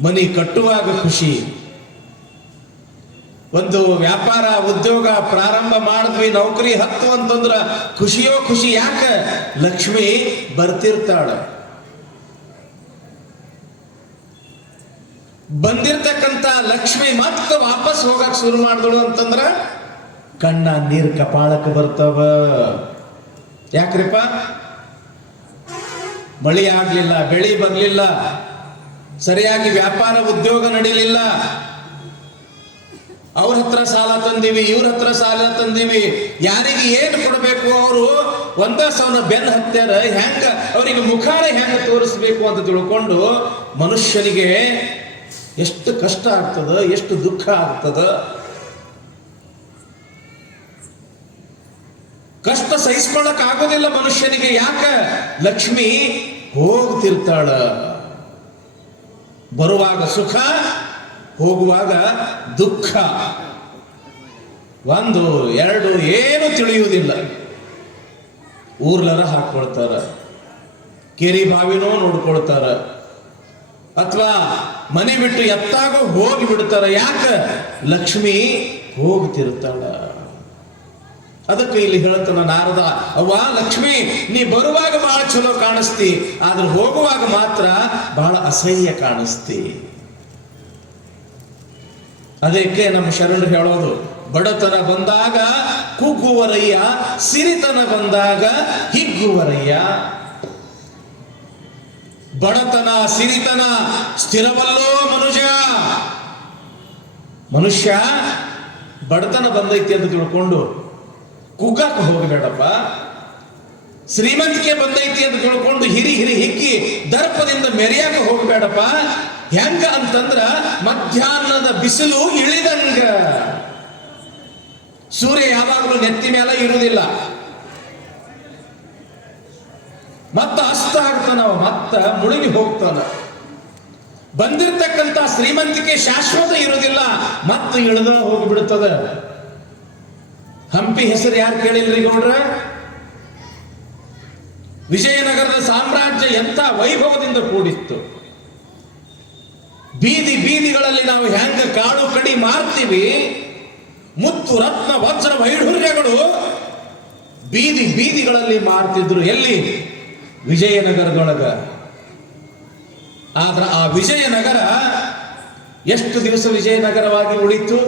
ಮನಿ ಕಟ್ಟುವಾಗ ಖುಷಿ. ಒಂದು ವ್ಯಾಪಾರ, ಉದ್ಯೋಗ ಪ್ರಾರಂಭ ಮಾಡಿದ್ವಿ, ನೌಕರಿ ಹತ್ತು ಅಂತಂದ್ರ ಖುಷಿಯೋ ಖುಷಿ ಯಾಕ? ಲಕ್ಷ್ಮಿ ಬರ್ತಿರ್ತಾಳ. ಬಂದಿರ್ತಕ್ಕಂತ ಲಕ್ಷ್ಮಿ ಮತ್ತೆ ವಾಪಸ್ ಹೋಗಕ್ ಶುರು ಮಾಡಿದಳು ಅಂತಂದ್ರ ಕಣ್ಣ ನೀರ್ ಕಪಾಳಕ್ಕೆ ಬರ್ತಾವ. ಯಾಕ್ರಿಪ್ಪ? ಮಳಿ ಆಗ್ಲಿಲ್ಲ, ಬೆಳಿ ಬರ್ಲಿಲ್ಲ. ಸರಿಯಾಗಿ ವ್ಯಾಪಾರ ಉದ್ಯೋಗ ನಡೀಲಿಲ್ಲ. ಅವ್ರ ಹತ್ರ ಸಾಲ ತಂದೀವಿ, ಇವ್ರ ಹತ್ರ ಸಾಲ ತಂದೀವಿ. ಯಾರಿಗೆ ಏನು ಕೊಡಬೇಕು ಅವರು? ಒಂದ ಸವನ ಬೆನ್ ಹತ್ಯಾರ, ಹೆಂಗ ಅವರಿಗೆ ಮುಖಾರ ಹೆಂಗ ತೋರಿಸ್ಬೇಕು ಅಂತ ತಿಳ್ಕೊಂಡು ಮನುಷ್ಯನಿಗೆ ಎಷ್ಟು ಕಷ್ಟ ಆಗ್ತದ, ಎಷ್ಟು ದುಃಖ ಆಗ್ತದ? ಕಷ್ಟ ಸಹಿಸ್ಕೊಳ್ಳಕ್ ಆಗೋದಿಲ್ಲ ಮನುಷ್ಯನಿಗೆ, ಯಾಕ? ಲಕ್ಷ್ಮಿ ಹೋಗ್ತಿರ್ತಾಳ. ಬರುವಾಗ ಸುಖ, ಹೋಗುವಾಗ ದುಃಖ. ಒಂದು, ಎರಡು ಏನು ತಿಳಿಯುವುದಿಲ್ಲ. ಊರ್ಲರ ಹಾಕೊಳ್ತಾರ ಕೆರಿ ಬಾವಿನೋ ನೋಡ್ಕೊಳ್ತಾರ. ಅಥವಾ ಮನೆ ಬಿಟ್ಟು ಎತ್ತಾಗೋ ಹೋಗಿ ಬಿಡ್ತಾರ. ಯಾಕ? ಲಕ್ಷ್ಮಿ ಹೋಗ್ತಿರ್ತಾಳ. ಅದಕ್ಕೆ ಇಲ್ಲಿ ಹೇಳ್ತಾನ ನಾರದ, ಅವ್ವ ಲಕ್ಷ್ಮಿ, ನೀ ಬರುವಾಗ ಬಹಳ ಚಲೋ ಕಾಣಿಸ್ತಿ, ಆದ್ರೆ ಹೋಗುವಾಗ ಮಾತ್ರ ಬಹಳ ಅಸಹ್ಯ ಕಾಣಿಸ್ತಿ. ಅದಕ್ಕೆ ನಮ್ಮ ಶರಣರು ಹೇಳೋದು, ಬಡತನ ಬಂದಾಗ ಕುಗ್ಗುವರಯ್ಯ ಸಿರಿತನ ಬಂದಾಗ ಹಿಗ್ಗುವರಯ್ಯ. ಬಡತನ, ಸಿರಿತನ, ಸ್ಥಿರವಲ್ಲೋ ಮನುಷ್ಯ. ಮನುಷ್ಯ ಬಡತನ ಬಂದೈತಿ ಅಂತ ತಿಳ್ಕೊಂಡು ಕುಗ್ಗಕ್ಕೆ ಹೋಗಬೇಡಪ್ಪ. ಶ್ರೀಮಂತಿಕೆ ಬಂದೈತಿ ಅಂತ ತಿಳ್ಕೊಂಡು ಹಿರಿ ಹಿರಿ ಹಿಕ್ಕಿ ದರ್ಪದಿಂದ ಮೆರೆಯಾಕ ಹೋಗಬೇಡಪ್ಪ. ಹೆಂಗ ಅಂತಂದ್ರ ಮಧ್ಯಾಹ್ನದ ಬಿಸಿಲು ಇಳಿದಂಗ. ಸೂರ್ಯ ಯಾವಾಗಲೂ ನೆತ್ತಿ ಮೇಲೆ ಇರುವುದಿಲ್ಲ ಮತ್ತ ಅಸ್ತ ಆಗ್ತಾನವ, ಮತ್ತ ಮುಳುಗಿ ಹೋಗ್ತಾನ. ಬಂದಿರ್ತಕ್ಕಂಥ ಶ್ರೀಮಂತಿಕೆ ಶಾಶ್ವತ ಇರುವುದಿಲ್ಲ ಮತ್ತು ಇಳಿದ ಹೋಗಿಬಿಡುತ್ತದೆ ಹಂಪಿ ಹೆಸರು ಯಾರು ಕೇಳಿಲ್ರಿ ಗೌಡ್ರ? ವಿಜಯನಗರದ ಸಾಮ್ರಾಜ್ಯ ಎಂತ ವೈಭವದಿಂದ ಕೂಡಿತ್ತು. ಬೀದಿ ಬೀದಿಗಳಲ್ಲಿ ನಾವು ಹೆಂಗ ಕಾಡು ಕಡಿ ಮಾರ್ತೀವಿ, ಮುತ್ತು ರತ್ನ ವಜ್ರ ವೈಢೂರ್ಯಗಳು ಬೀದಿ ಬೀದಿಗಳಲ್ಲಿ ಮಾರ್ತಿದ್ರು. ಎಲ್ಲಿ? ವಿಜಯನಗರದೊಳಗ. ಆದ್ರ ಆ ವಿಜಯನಗರ ಎಷ್ಟು ದಿವಸ ವಿಜಯನಗರವಾಗಿ ಉಳಿತು?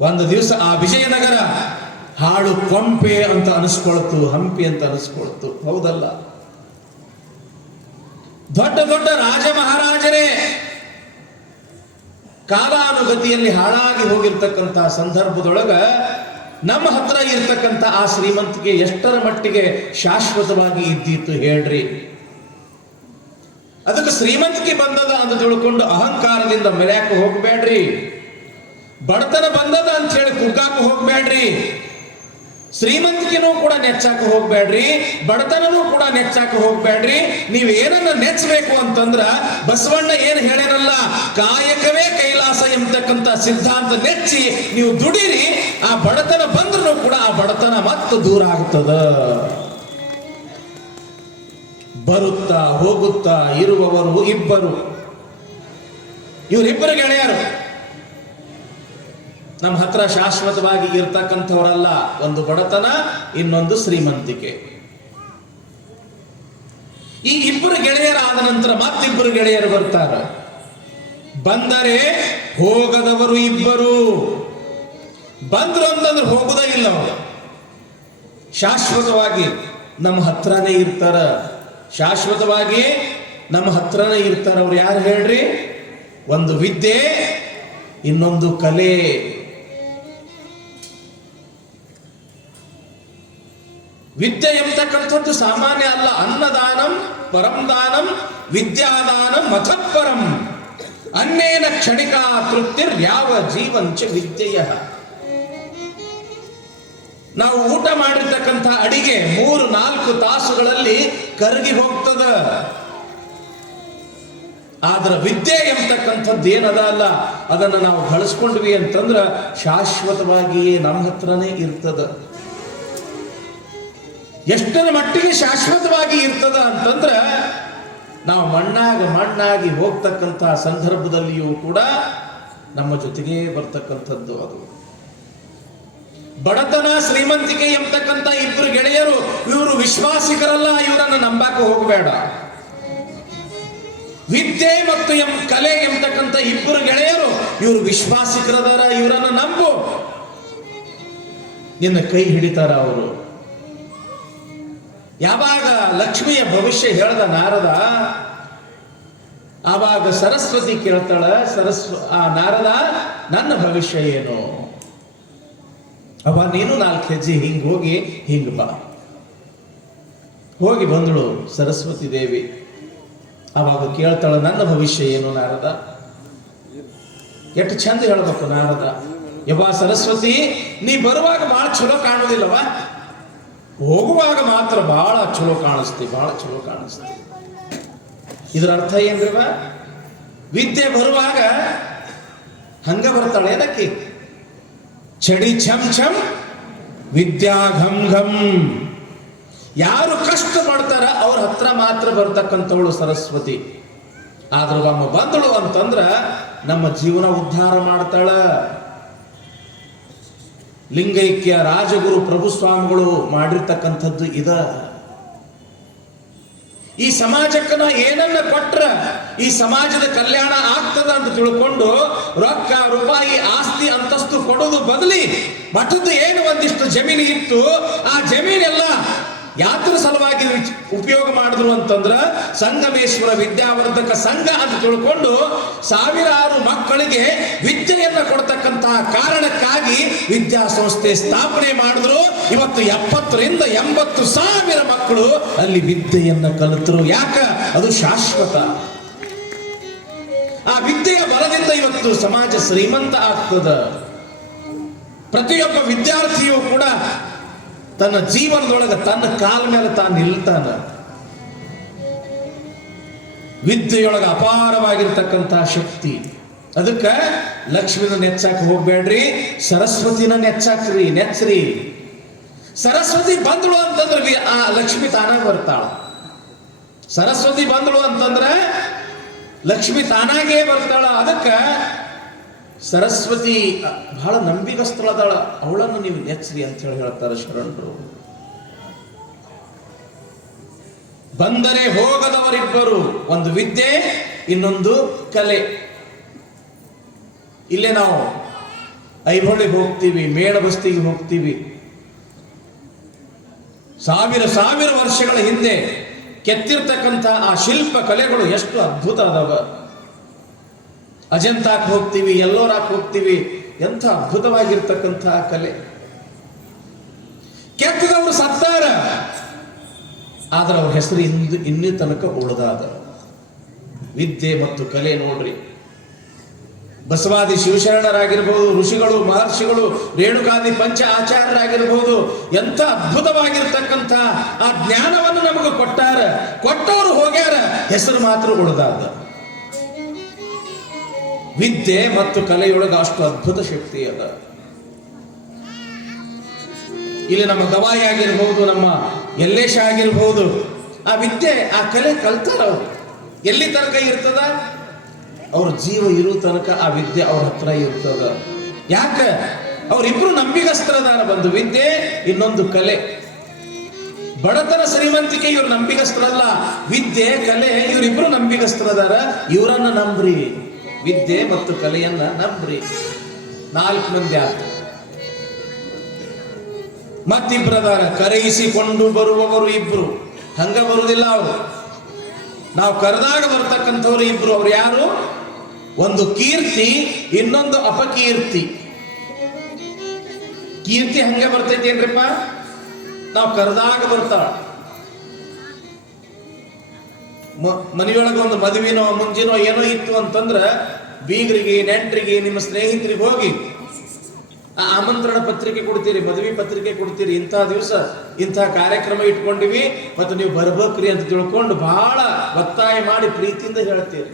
ಒಂದು ದಿವಸ ಆ ವಿಜಯನಗರ ಹಾಳು ಪಂಪೆ ಅಂತ ಅನಿಸ್ಕೊಳ್ತು, ಹಂಪಿ ಅಂತ ಅನಿಸ್ಕೊಳ್ತು. ಹೌದಲ್ಲ? ದೊಡ್ಡ ದೊಡ್ಡ ರಾಜ ಮಹಾರಾಜರೇ, ಕಾಲಾನುಗತಿಯಲ್ಲಿ ಹಾಳಾಗಿ ಹೋಗಿರ್ತಕ್ಕಂತಹ ಸಂದರ್ಭದೊಳಗ ನಮ್ಮ ಹತ್ರ ಇರ್ತಕ್ಕಂಥ ಆ ಶ್ರೀಮಂತಿಕೆ ಎಷ್ಟರ ಮಟ್ಟಿಗೆ ಶಾಶ್ವತವಾಗಿ ಇದ್ದಿತ್ತು ಹೇಳ್ರಿ. ಅದಕ್ಕೆ ಶ್ರೀಮಂತಿಕೆ ಬಂದದ ಅಂತ ತಿಳ್ಕೊಂಡು ಅಹಂಕಾರದಿಂದ ಮೆರ್ಯಾಕ ಹೋಗ್ಬೇಡ್ರಿ. ಬಡತನ ಬಂದದ ಅಂತ ಹೇಳಿ ಕುಗ್ಗಾಕ ಹೋಗ್ಬೇಡ್ರಿ ಶ್ರೀಮಂತಿಕೆನೂ ಕೂಡ ನೆಚ್ಚಾಕ ಹೋಗ್ಬೇಡ್ರಿ ಬಡತನನೂ ಕೂಡ ನೆಚ್ಚಾಕ ಹೋಗ್ಬೇಡ್ರಿ ನೀವು ಏನನ್ನ ನೆಚ್ಚಬೇಕು ಅಂತಂದ್ರ ಬಸವಣ್ಣ ಏನ್ ಹೇಳಿರಲ್ಲ ಕಾಯಕವೇ ಕೈಲಾಸ ಎಂಬತಕ್ಕಂತ ಸಿದ್ಧಾಂತ ನೆಚ್ಚಿ ನೀವು ದುಡಿರಿ, ಆ ಬಡತನ ಬಂದ್ರೂ ಕೂಡ ಆ ಬಡತನ ಮತ್ತೆ ದೂರ ಆಗ್ತದ. ಬರುತ್ತಾ ಹೋಗುತ್ತಾ ಇರುವವರು ಇಬ್ಬರು. ಇವರಿಬ್ಬರು ಗೆಳೆಯರು. ನಮ್ಮ ಹತ್ರ ಶಾಶ್ವತವಾಗಿ ಇರ್ತಕ್ಕಂಥವರಲ್ಲ, ಒಂದು ಬಡತನ, ಇನ್ನೊಂದು ಶ್ರೀಮಂತಿಕೆ. ಈ ಇಬ್ಬರು ಗೆಳೆಯರಾದ ನಂತರ ಮತ್ತಿಬ್ಬರು ಗೆಳೆಯರು ಬರ್ತಾರೆ. ಬಂದರೆ ಹೋಗದವರು ಇಬ್ಬರು. ಬಂದ್ರು ಅಂತಂದ್ರೆ ಹೋಗುದೇ ಇಲ್ಲ ಶಾಶ್ವತವಾಗಿ ನಮ್ಮ ಹತ್ರನೇ ಇರ್ತಾರ. ಶಾಶ್ವತವಾಗಿ ನಮ್ಮ ಹತ್ರನೇ ಇರ್ತಾರ. ಅವ್ರು ಯಾರು ಹೇಳ್ರಿ? ಒಂದು ವಿದ್ಯೆ, ಇನ್ನೊಂದು ಕಲೆ. ವಿದ್ಯೆ ಎಂಬತಕ್ಕಂಥದ್ದು ಸಾಮಾನ್ಯ ಅಲ್ಲ. ಅನ್ನದಾನಂ, ಪರಂದಾನಂ, ವಿದ್ಯಾದಾನಂ, ಮಥಪರಂ. ಅನ್ನೇನ ಕ್ಷಣಿಕಾ ತೃಪ್ತಿರ್ ಯಾವ ಜೀವಂಚ ವಿದ್ಯೆಯ. ನಾವು ಊಟ ಮಾಡಿರ್ತಕ್ಕಂಥ ಅಡಿಗೆ ಮೂರು, ನಾಲ್ಕು ತಾಸುಗಳಲ್ಲಿ ಕರಗಿ ಹೋಗ್ತದ. ಆದ್ರ ವಿದ್ಯೆ ಎಂಬತಕ್ಕಂಥದ್ದು ಏನದ ಅಲ್ಲ. ಅದನ್ನು ನಾವು ಬಳಸ್ಕೊಂಡ್ವಿ ಅಂತಂದ್ರ ಶಾಶ್ವತವಾಗಿಯೇ ನಮ್ಮ ಹತ್ರನೇ ಇರ್ತದ. ಎಷ್ಟರ ಮಟ್ಟಿಗೆ ಶಾಶ್ವತವಾಗಿ ಇರ್ತದ ಅಂತಂದ್ರ ನಾವು ಮಣ್ಣಾಗ ಮಣ್ಣಾಗಿ ಹೋಗ್ತಕ್ಕಂತಹ ಸಂದರ್ಭದಲ್ಲಿಯೂ ಕೂಡ ನಮ್ಮ ಜೊತೆಗೆ ಬರ್ತಕ್ಕಂಥದ್ದು ಅದು. ಬಡತನ, ಶ್ರೀಮಂತಿಕೆ ಎಂಬತಕ್ಕಂಥ ಇಬ್ಬರು ಗೆಳೆಯರು, ಇವರು ವಿಶ್ವಾಸಿಕರಲ್ಲ ಇವರನ್ನು ನಂಬಾಕ ಹೋಗಬೇಡ. ವಿದ್ಯೆ ಮತ್ತು ಎಂ, ಕಲೆ ಎಂಬತಕ್ಕಂಥ ಇಬ್ಬರು ಗೆಳೆಯರು, ಇವರು ವಿಶ್ವಾಸಿಕರದಾರ ಇವರನ್ನು ನಂಬು. ನಿನ್ನ ಕೈ ಹಿಡಿತಾರ ಅವರು. ಯಾವಾಗ ಲಕ್ಷ್ಮಿಯ ಭವಿಷ್ಯ ಹೇಳ್ದ ನಾರದ, ಆವಾಗ ಸರಸ್ವತಿ ಕೇಳ್ತಾಳ, ಸರಸ್ವ, ಆ ನಾರದ, ನನ್ನ ಭವಿಷ್ಯ ಏನು? ಅವ ನೀನು ನಾಲ್ಕು ಹೆಜ್ಜೆ ಹಿಂಗ್ ಹೋಗಿ, ಹಿಂಗ್ ಬಾ. ಹೋಗಿ ಬಂದಳು ಸರಸ್ವತಿ ದೇವಿ. ಅವಾಗ ಕೇಳ್ತಾಳ, ನನ್ನ ಭವಿಷ್ಯ ಏನು ನಾರದ? ಎಷ್ಟು ಚಂದ ಹೇಳ್ಬೇಕು ನಾರದ. ಯವ್ವ ಸರಸ್ವತಿ, ನೀ ಬರುವಾಗ ಬಹಳ ಚಲೋ ಕಾಣುದಿಲ್ಲವ ಹೋಗುವಾಗ ಮಾತ್ರ ಬಹಳ ಚಲೋ ಕಾಣಿಸ್ತಿ ಬಹಳ ಚಲೋ ಕಾಣಿಸ್ತಿ. ಇದರ ಅರ್ಥ ಏನ್ರಿವ? ವಿದ್ಯೆ ಬರುವಾಗ ಹಂಗ ಬರ್ತಾಳೆ ಅದಕ್ಕೆ? ಚಡಿ ಛಂ ಛಂ, ವಿದ್ಯಾ ಘಂ ಘಂ. ಯಾರು ಕಷ್ಟ ಮಾಡ್ತಾರ ಅವ್ರ ಹತ್ರ ಮಾತ್ರ ಬರ್ತಕ್ಕಂಥವಳು ಸರಸ್ವತಿ. ಆದ್ರೂ ನಮ್ಮ ಬಂದಳು ಅಂತಂದ್ರ ನಮ್ಮ ಜೀವನ ಉದ್ಧಾರ ಮಾಡ್ತಾಳ. ಲಿಂಗೈಕ್ಯ ರಾಜಗುರು ಪ್ರಭುಸ್ವಾಮಿಗಳು ಮಾಡಿರ್ತಕ್ಕಂಥದ್ದು ಇದ. ಈ ಸಮಾಜಕ್ಕೆ ನಾ ಏನನ್ನ ಕೊಟ್ರ ಈ ಸಮಾಜದ ಕಲ್ಯಾಣ ಆಗ್ತದ ಅಂತ ತಿಳ್ಕೊಂಡು ರೊಕ್ಕ, ರೂಪಾಯಿ, ಆಸ್ತಿ, ಅಂತಸ್ತು ಕೊಡೋದು ಬದಲಿ ಮಠದ್ದು ಏನು ಒಂದಿಷ್ಟು ಜಮೀನು ಇತ್ತು, ಆ ಜಮೀನೆಲ್ಲ ಯಾತ್ರ ಸಲುವಾಗಿ ಉಪಯೋಗ ಮಾಡಿದ್ರು ಅಂತಂದ್ರ ಸಂಗಮೇಶ್ವರ ವಿದ್ಯಾವರ್ಧಕ ಸಂಘ ಅಂತ ತಿಳ್ಕೊಂಡು ಸಾವಿರಾರು ಮಕ್ಕಳಿಗೆ ವಿದ್ಯೆಯನ್ನ ಕೊಡ್ತಕ್ಕಂತಹ ಕಾರಣಕ್ಕಾಗಿ ವಿದ್ಯಾಸಂಸ್ಥೆ ಸ್ಥಾಪನೆ ಮಾಡಿದ್ರು. ಇವತ್ತು ಎಪ್ಪತ್ತರಿಂದ ಎಂಬತ್ತು ಸಾವಿರ ಮಕ್ಕಳು ಅಲ್ಲಿ ವಿದ್ಯೆಯನ್ನ ಕಲಿತರು. ಯಾಕ? ಅದು ಶಾಶ್ವತ. ಆ ವಿದ್ಯೆಯ ಬಲದಿಂದ ಇವತ್ತು ಸಮಾಜ ಶ್ರೀಮಂತ ಆಗ್ತದ. ಪ್ರತಿಯೊಬ್ಬ ವಿದ್ಯಾರ್ಥಿಯು ಕೂಡ ತನ್ನ ಜೀವನದೊಳಗೆ ತನ್ನ ಕಾಲ ಮೇಲೆ ತಾನು ನಿಲ್ತಾನ. ವಿದ್ಯೆಯೊಳಗೆ ಅಪಾರವಾಗಿರ್ತಕ್ಕಂತಹ ಶಕ್ತಿ. ಅದಕ್ಕೆ ಲಕ್ಷ್ಮಿನ ನೆಚ್ಚಾಕ ಹೋಗ್ಬೇಡ್ರಿ, ಸರಸ್ವತಿನ ನೆಚ್ಚಾಕ್ರಿ ನೆಚ್ಚ್ರಿ ಸರಸ್ವತಿ ಬಂದಳು ಅಂತಂದ್ರೆ ಆ ಲಕ್ಷ್ಮಿ ತಾನಾಗ ಬರ್ತಾಳ. ಸರಸ್ವತಿ ಬಂದಳು ಅಂತಂದ್ರೆ ಲಕ್ಷ್ಮಿ ತಾನಾಗೇ ಬರ್ತಾಳ. ಅದಕ್ಕೆ ಸರಸ್ವತಿ ಬಹಳ ನಂಬಿಗಸ್ತಳದಾಳ, ಅವಳನ್ನು ನೀವು ನೆಚ್ಚ್ರಿ ಅಂತ ಹೇಳಿ ಹೇಳ್ತಾರೆ ಶರಣರು. ಬಂದರೆ ಹೋಗದವರಿಬ್ಬರು, ಒಂದು ವಿದ್ಯೆ, ಇನ್ನೊಂದು ಕಲೆ. ಇಲ್ಲೇ ನಾವು ಐಹೊಳಿಗೆ ಹೋಗ್ತೀವಿ, ಮೇಣಬಸ್ತಿಗೆ ಹೋಗ್ತೀವಿ. ಸಾವಿರ ಸಾವಿರ ವರ್ಷಗಳ ಹಿಂದೆ ಕೆತ್ತಿರ್ತಕ್ಕಂಥ ಆ ಶಿಲ್ಪ ಕಲೆಗಳು ಎಷ್ಟು ಅದ್ಭುತ ಅದಾವ ಅಜಂತಾಕ್ ಹೋಗ್ತೀವಿ, ಎಲ್ಲೋರಾಕ್ ಹೋಗ್ತೀವಿ, ಎಂಥ ಅದ್ಭುತವಾಗಿರ್ತಕ್ಕಂಥ ಕಲೆ. ಕೆಟ್ಟದವರು ಸತ್ತಾರ. ಆದ್ರೆ ಅವ್ರ ಹೆಸರು ಇಂದು, ಇನ್ನೂ ತನಕ ಉಳಿದಾದ ವಿದ್ಯೆ ಮತ್ತು ಕಲೆ ನೋಡ್ರಿ. ಬಸವಾದಿ ಶಿವಶರಣರಾಗಿರ್ಬೋದು, ಋಷಿಗಳು, ಮಹರ್ಷಿಗಳು, ರೇಣುಕಾದಿ ಪಂಚ ಆಚಾರ್ಯರಾಗಿರ್ಬೋದು, ಎಂಥ ಅದ್ಭುತವಾಗಿರ್ತಕ್ಕಂಥ ಆ ಜ್ಞಾನವನ್ನು ನಮಗೆ ಕೊಟ್ಟಾರ. ಕೊಟ್ಟವರು ಹೋಗ್ಯಾರ, ಹೆಸರು ಮಾತ್ರ ಉಳಿದಾದ. ವಿದ್ಯೆ ಮತ್ತು ಕಲೆಯೊಳಗೆ ಅಷ್ಟು ಅದ್ಭುತ ಶಕ್ತಿ ಅದ. ಇಲ್ಲಿ ನಮ್ಮ ಗವಾಯಿ ಆಗಿರ್ಬಹುದು ನಮ್ಮ ಯಲ್ಲೇಶ ಆಗಿರ್ಬಹುದು ಆ ವಿದ್ಯೆ, ಆ ಕಲೆ ಕಲ್ತಾರ ಅವರು. ಎಲ್ಲಿ ತನಕ ಇರ್ತದ? ಅವ್ರ ಜೀವ ಇರೋ ತನಕ ಆ ವಿದ್ಯೆ ಅವ್ರ ಹತ್ರ ಇರ್ತದ. ಯಾಕ? ಅವರಿಬ್ರು ನಂಬಿಗಸ್ತ್ರದಾರ ಬಂದು. ವಿದ್ಯೆ ಇನ್ನೊಂದು ಕಲೆ. ಬಡತನ ಶ್ರೀಮಂತಿಕೆ ಇವ್ರು ನಂಬಿಗಸ್ತ್ರಲ್ಲ. ವಿದ್ಯೆ, ಕಲೆ, ಇವರಿಬ್ರು ನಂಬಿಗಸ್ತ್ರದಾರ. ಇವರನ್ನ ನಂಬ್ರಿ. ವಿದ್ಯೆ ಮತ್ತು ಕಲೆಯನ್ನ ನಂಬ್ರಿ ನಾಲ್ಕು ಮಂದಿ ಆಯ್ತು ಮತ್ತಿಬ್ಬರದಾರ ಕರೆಯಿಸಿಕೊಂಡು ಬರುವವರು ಇಬ್ರು. ಹಂಗ ಬರುವುದಿಲ್ಲ ಅವರು. ನಾವು ಕರೆದಾಗ ಬರ್ತಕ್ಕಂಥವ್ರು ಇಬ್ರು. ಅವ್ರು ಯಾರು? ಒಂದು ಕೀರ್ತಿ, ಇನ್ನೊಂದು ಅಪಕೀರ್ತಿ. ಕೀರ್ತಿ ಹಂಗೆ ಬರ್ತೈತಿ ಏನ್ರಿಪ್ಪ ನಾವು ಕರೆದಾಗ ಬರ್ತಾಳ ಮನೆಯೊಳಗೆ ಒಂದು ಮದುವೆನೋ, ಮುಂಜಿನೋ ಏನೋ ಇತ್ತು ಅಂತಂದ್ರೆ ಬೀಗರಿಗೆ, ನೆಂಟರಿಗೆ, ನಿಮ್ಮ ಸ್ನೇಹಿತರಿಗೆ ಹೋಗಿ ಆಮಂತ್ರಣ ಪತ್ರಿಕೆ ಕೊಡ್ತೀರಿ, ಮದುವೆ ಪತ್ರಿಕೆ ಕೊಡ್ತೀರಿ, ಇಂಥ ದಿವಸ ಇಂಥ ಕಾರ್ಯಕ್ರಮ ಇಟ್ಕೊಂಡಿವಿ ಮತ್ತು ನೀವು ಬರ್ಬೇಕ್ರಿ ಅಂತ ತಿಳ್ಕೊಂಡು ಬಹಳ ಒತ್ತಾಯ ಮಾಡಿ ಪ್ರೀತಿಯಿಂದ ಹೇಳ್ತೀರಿ.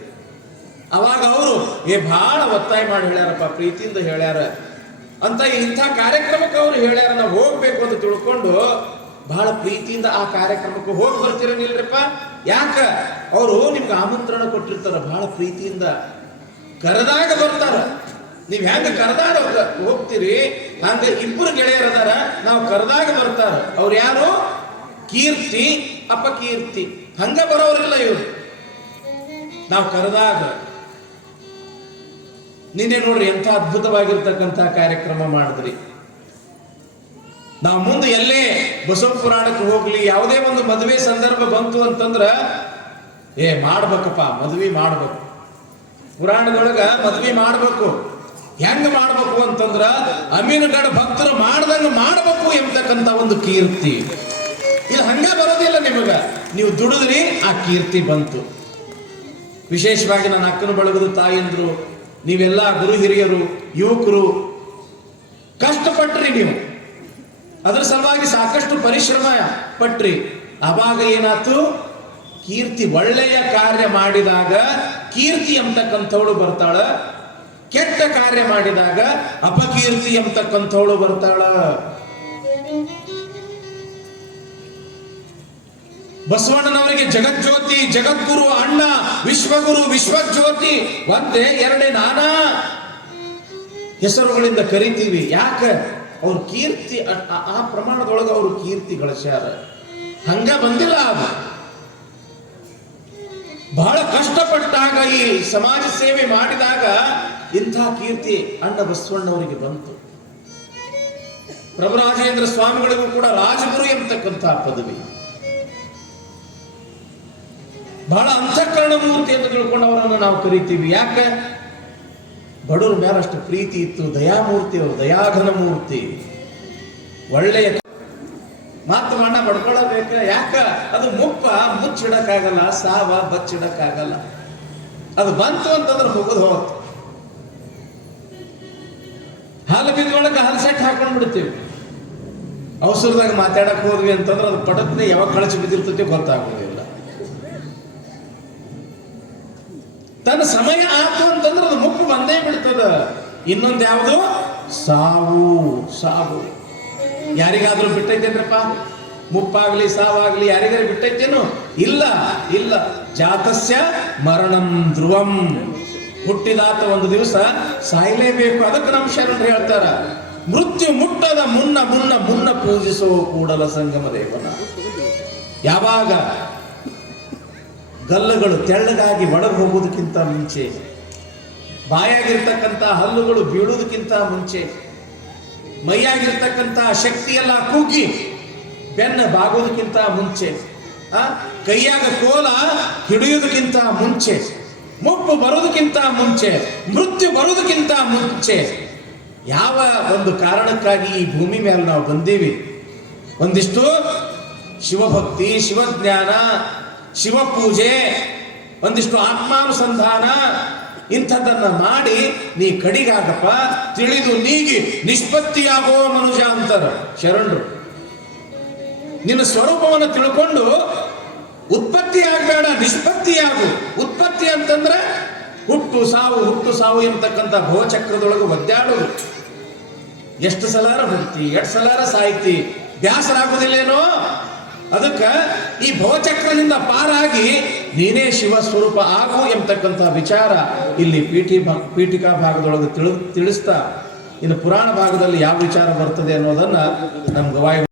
ಅವಾಗ ಅವರು, ಏ ಬಹಳ ಒತ್ತಾಯ ಮಾಡಿ ಹೇಳ್ಯಾರಪ್ಪ, ಪ್ರೀತಿಯಿಂದ ಹೇಳ್ಯಾರ. ಅಂತ ಇಂಥ ಕಾರ್ಯಕ್ರಮಕ್ಕೆ ಅವ್ರು ಹೇಳ್ಯಾರ, ನಾವು ಹೋಗ್ಬೇಕು ಅಂತ ತಿಳ್ಕೊಂಡು ಬಹಳ ಪ್ರೀತಿಯಿಂದ ಆ ಕಾರ್ಯಕ್ರಮಕ್ಕೆ ಹೋಗಿ ಬರ್ತೀರನಿಲ್ರಪ್ಪ ಯಾಕ? ಅವರು ನಿಮ್ಗೆ ಆಮಂತ್ರಣ ಕೊಟ್ಟಿರ್ತಾರ, ಬಹಳ ಪ್ರೀತಿಯಿಂದ. ಕರೆದಾಗ ಬರ್ತಾರ. ನೀವ್ ಹೆಂಗ ಕರೆದಾಗ ಹೋಗ್ತೀರಿ? ನಂಗೆ ಇಬ್ಬರು ಗೆಳೆಯರದಾರ ನಾವು ಕರೆದಾಗ ಬರ್ತಾರ. ಅವ್ರು ಯಾರು? ಕೀರ್ತಿ ಅಪ್ಪ ಕೀರ್ತಿ ಹಂಗ ಬರೋರಿಲ್ಲ ಇವ್ರು. ನಾವು ಕರೆದಾಗ. ನಿನ್ನೆ ನೋಡ್ರಿ ಎಂಥ ಅದ್ಭುತವಾಗಿರ್ತಕ್ಕಂಥ ಕಾರ್ಯಕ್ರಮ ಮಾಡಿದ್ರಿ. ನಾವು ಮುಂದೆ ಎಲ್ಲೇ ಬಸವ ಪುರಾಣಕ್ಕೆ ಹೋಗ್ಲಿ, ಯಾವುದೇ ಒಂದು ಮದುವೆ ಸಂದರ್ಭ ಬಂತು ಅಂತಂದ್ರ, ಏ ಮಾಡ್ಬೇಕಪ್ಪ, ಮದುವೆ ಮಾಡ್ಬೇಕು. ಪುರಾಣದೊಳಗ ಮದ್ವಿ ಮಾಡ್ಬೇಕು. ಹೆಂಗ ಮಾಡ್ಬೇಕು ಅಂತಂದ್ರ ಗಡ್ ಭಕ್ತರು ಮಾಡ್ದಂಗ ಮಾಡ್ಬೇಕು ಎಂಬತಕ್ಕಂತ ಒಂದು ಕೀರ್ತಿ. ಇದು ಹಂಗೆ ಬರೋದಿಲ್ಲ ನಿಮಗ. ನೀವು ದುಡಿದ್ರಿ, ಆ ಕೀರ್ತಿ ಬಂತು. ವಿಶೇಷವಾಗಿ ನನ್ನ ಅಕ್ಕನ ಬಳಗದ ತಾಯಂದ್ರು, ನೀವೆಲ್ಲ ಗುರು ಹಿರಿಯರು, ಯುವಕರು, ಕಷ್ಟಪಟ್ರಿ ನೀವು. ಅದರ ಸಲುವಾಗಿ ಸಾಕಷ್ಟು ಪರಿಶ್ರಮ ಪಟ್ರಿ, ಅವಾಗ ಏನಾಯ್ತು? ಕೀರ್ತಿ ಒಳ್ಳೆಯ ಕಾರ್ಯ ಮಾಡಿದಾಗ, ಕೀರ್ತಿ ಎಂಬತಕ್ಕಂಥವಳು ಬರ್ತಾಳ? ಕೆಟ್ಟ ಕಾರ್ಯ ಮಾಡಿದಾಗ, ಅಪಕೀರ್ತಿ ಎಂಬತಕ್ಕಂಥವಳು ಬರ್ತಾಳ? ಬಸವಣ್ಣನವರಿಗೆ ಜಗಜ್ಯೋತಿ, ಜಗದ್ಗುರು ಅಣ್ಣ, ವಿಶ್ವಗುರು ವಿಶ್ವಜ್ಯೋತಿ, ಒಂದೇ ಎರಡೇ ನಾನಾ. ಹೆಸರುಗಳಿಂದ ಕರಿತೀವಿ. ಯಾಕ? ಅವ್ರ ಕೀರ್ತಿ ಆ- ಪ್ರಮಾಣದೊಳಗೆ ಅವರು ಕೀರ್ತಿ ಗಳಿಸ್ಯಾರ. ಹಂಗ ಬಂದಿಲ್ಲ ಅದು ಬಹಳ ಕಷ್ಟಪಟ್ಟಾಗ ಈ ಸಮಾಜ ಸೇವೆ ಮಾಡಿದಾಗ ಇಂಥ ಕೀರ್ತಿ ಅಣ್ಣ ಬಸವಣ್ಣವರಿಗೆ ಬಂತು. ಪ್ರಭುರಾಜೇಂದ್ರ ಸ್ವಾಮಿಗಳಿಗೂ ಕೂಡ ರಾಜಗುರು ಎಂಬತಕ್ಕಂಥ ಪದವಿ. ಬಹಳ ಅಂತಃಕರಣ ಮೂರ್ತಿ ಅಂತ ತಿಳ್ಕೊಂಡು ಅವರನ್ನು ನಾವು ಕರಿತೀವಿ. ಯಾಕೆ? ಬಡವ್ರ ಮೇಲೆ ಅಷ್ಟು ಪ್ರೀತಿ ಇತ್ತು, ದಯಾಮೂರ್ತಿ ಅವರು, ದಯಾಘನ ಮೂರ್ತಿ. ಒಳ್ಳೆಯ ಮಾತು ಮಣ್ಣ ಪಡ್ಕೊಳ್ಳಬೇಕ ಯಾಕ? ಅದು ಮುಪ್ಪ ಮುಚ್ಚಿಡಕ್ಕಾಗಲ್ಲ, ಸಾವ ಬಚ್ಚಿಡಕ್ಕಾಗಲ್ಲ. ಅದು ಬಂತು ಅಂತಂದ್ರೆ ಮುಗಿದು ಹೋಗುತ್ತೆ. ಹಾಲು ಬಿದ್ದೊಳಗೆ ಹಾಲು ಸೆಟ್ ಹಾಕೊಂಡು ಬಿಡ್ತೀವಿ. ಅವಸರದಾಗ ಮಾತಾಡಕ್ ಹೋದ್ವಿ ಅಂತಂದ್ರೆ ಅದು ಪಟಕ್ನೆ ಯಾವಾಗ ಕಳಚಿ ಬಿದ್ದಿರ್ತೈತಿ ಗೊತ್ತಾಗೋದಿಲ್ಲ ತನ್ನ ಸಮಯ ಆತು ಅಂತಂದ್ರೆ ಅದು ಮುಪ್ಪು ಬಂದೇ ಬಿಡ್ತದ. ಇನ್ನೊಂದು ಯಾವುದು? ಸಾವು ಸಾವು. ಯಾರಿಗಾದ್ರೂ ಬಿಟ್ಟೈತೇನ್ರಪ್ಪ? ಮುಪ್ಪಾಗ್ಲಿ, ಸಾವಾಗ್ಲಿ ಯಾರಿಗಾರು ಬಿಟ್ಟೈತೇನು? ಇಲ್ಲ ಇಲ್ಲ. ಜಾತಸ್ಯ ಮರಣಂ ಧ್ರುವಂ. ಹುಟ್ಟಿದಾತ ಒಂದು ದಿವಸ ಸಾಯಲೇಬೇಕು. ಅದಕ್ಕೆ ನಮ್ಮ ಶರಣರು ಹೇಳ್ತಾರ. ಮೃತ್ಯು ಮುಟ್ಟದ ಮುನ್ನ ಮುನ್ನ ಮುನ್ನ ಪೂಜಿಸೋ ಕೂಡಲ ಸಂಗಮ ದೇವನ. ಯಾವಾಗ? ಗಲ್ಲುಗಳು ತೆಳ್ಳಗಾಗಿ ಒಳಗೆ ಹೋಗುವುದಕ್ಕಿಂತ ಮುಂಚೆ, ಬಾಯಾಗಿರ್ತಕ್ಕಂಥ ಹಲ್ಲುಗಳು ಬೀಳುವುದಕ್ಕಿಂತ ಮುಂಚೆ, ಮೈಯಾಗಿರ್ತಕ್ಕಂಥ ಶಕ್ತಿಯೆಲ್ಲ ಕೂಗಿ ಬೆನ್ನ ಬಾಗೋದಕ್ಕಿಂತ ಮುಂಚೆ, ಆ, ಕೈಯಾಗ ಕೋಲ ಹಿಡಿಯೋದಕ್ಕಿಂತ ಮುಂಚೆ, ಮುಪ್ಪು ಬರೋದಕ್ಕಿಂತ ಮುಂಚೆ, ಮೃತ್ಯು ಬರೋದಕ್ಕಿಂತ ಮುಂಚೆ, ಯಾವ ಒಂದು ಕಾರಣಕ್ಕಾಗಿ ಈ ಭೂಮಿ ಮೇಲೆ ನಾವು ಬಂದೀವಿ? ಒಂದಿಷ್ಟು ಶಿವಭಕ್ತಿ, ಶಿವಜ್ಞಾನ ಶಿವಪೂಜೆ, ಒಂದಿಷ್ಟು ಆತ್ಮಾನುಸಂಧಾನ, ಇಂಥದ್ದನ್ನ ಮಾಡಿ ನೀ ಕಡಿಗಾಗಪ್ಪ ತಿಳಿದು ನೀಗಿ ನಿಷ್ಪತ್ತಿಯಾಗೋ ಮನುಜ ಅಂತಾರ. ಶರಣರು, ನಿನ್ನ ಸ್ವರೂಪವನ್ನು ತಿಳ್ಕೊಂಡು ಉತ್ಪತ್ತಿ ಆಗಬೇಡ, ನಿಷ್ಪತ್ತಿಯಾಗು. ಉತ್ಪತ್ತಿ ಅಂತಂದ್ರೆ ಹುಟ್ಟು ಸಾವು ಹುಟ್ಟು ಸಾವು ಎಂಬತಕ್ಕಂಥ ಭವಚಕ್ರದೊಳಗೆ ಒದ್ದಾಡೋದು. ಎಷ್ಟು ಸಲಾರ ಹುಡ್ತಿ, ಎಷ್ಟು ಸಲಾರ ಸಾಯ್ತಿ, ಬ್ಯಾಸರಾಗುದಿಲ್ಲೇನೋ? ಅದಕ್ಕ ಈ ಭವಚಕ್ರದಿಂದ ಪಾರಾಗಿ ನೀನೇ ಶಿವ ಸ್ವರೂಪ ಆಗು ಎಂಬತಕ್ಕಂಥ ವಿಚಾರ ಇಲ್ಲಿ ಪೀಠಿ ಪೀಠಿಕಾ ಭಾಗದೊಳಗೆ ತಿಳಿ, ತಿಳಿಸ್ತಾ, ಇನ್ನು ಪುರಾಣ ಭಾಗದಲ್ಲಿ ಯಾವ ವಿಚಾರ ಬರ್ತದೆ ಅನ್ನೋದನ್ನ ನಮ್ ಗವಾಯಿ